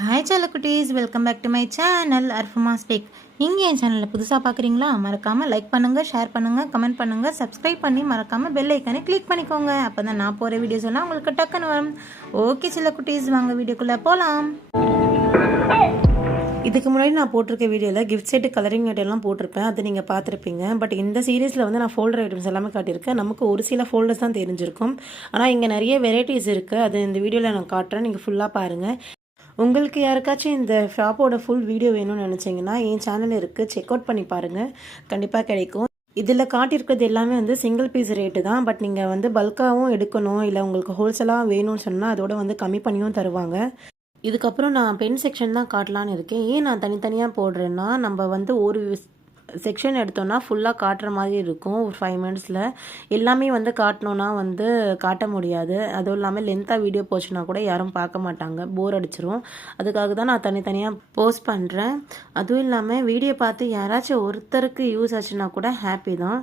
Hi குட்டீஸ், welcome back to my channel Arfama speak. நீங்கள் என் சேனலில் புதுசாக பார்க்குறீங்களா? மறக்காமல் லைக் பண்ணுங்கள், ஷேர் பண்ணுங்கள், கமெண்ட் பண்ணுங்கள், சப்ஸ்கிரைப் பண்ணி மறக்காமல் பெல் ஐக்கானே கிளிக் பண்ணிக்கோங்க. அப்போ தான் நான் போகிற வீடியோஸ் எல்லாம் உங்களுக்கு டக்குன்னு வரும். ஓகே குட்டீஸ், வாங்க வீடியோக்குள்ளே போகலாம். இதுக்கு முன்னாடி நான் போட்டிருக்க வீடியோவில் கிஃப்ட் செட்டு கலரிங் ஐட்டம்லாம் போட்டிருப்பேன், அது நீங்கள் பார்த்துருப்பீங்க. பட் இந்த சீரீஸில் வந்து நான் ஃபோல்டர் ஐட்டம்ஸ் எல்லாமே காட்டியிருக்கேன். நமக்கு ஒரு சில ஃபோல்டர்ஸ் தான் தெரிஞ்சிருக்கும், ஆனால் இங்கே நிறைய வெரைட்டிஸ் இருக்குது. அது இந்த வீடியோவில் நான் காட்டுறேன், நீங்கள் ஃபுல்லாக பாருங்கள். உங்களுக்கு யாருக்காச்சும் இந்த ஷாப்போட ஃபுல் வீடியோ வேணும்னு நினச்சிங்கன்னா என் சேனல் இருக்குது, செக் அவுட் பண்ணி பாருங்கள், கண்டிப்பாக கிடைக்கும். இதில் காட்டியிருக்கிறது எல்லாமே வந்து சிங்கிள் பீஸ் ரேட்டு தான். பட் நீங்கள் வந்து பல்காகவும் எடுக்கணும், இல்லை உங்களுக்கு ஹோல்சேலாக வேணும்னு சொன்னால் அதோட வந்து கம்மி பண்ணியும் தருவாங்க. இதுக்கப்புறம் நான் பென் செக்ஷன் தான் காட்டலான்னு இருக்கேன். ஏன் நான் தனித்தனியாக போடுறேன்னா, நம்ம வந்து ஒரு செக்ஷன் எடுத்தோன்னா ஃபுல்லாக காட்டுற மாதிரி இருக்கும். ஒரு 5 மினிட்ஸில் எல்லாமே வந்து காட்டணுன்னா வந்து காட்ட முடியாது. அதுவும் இல்லாமல் லென்த்தாக வீடியோ போச்சுன்னா கூட யாரும் பார்க்க மாட்டாங்க, போர் அடிச்சிரும். அதுக்காக தான் நான் தனித்தனியாக போஸ்ட் பண்ணுறேன். அதுவும் இல்லாமல் வீடியோ பார்த்து யாராச்சும் ஒருத்தருக்கு யூஸ் ஆச்சுன்னா கூட ஹாப்பி தான்.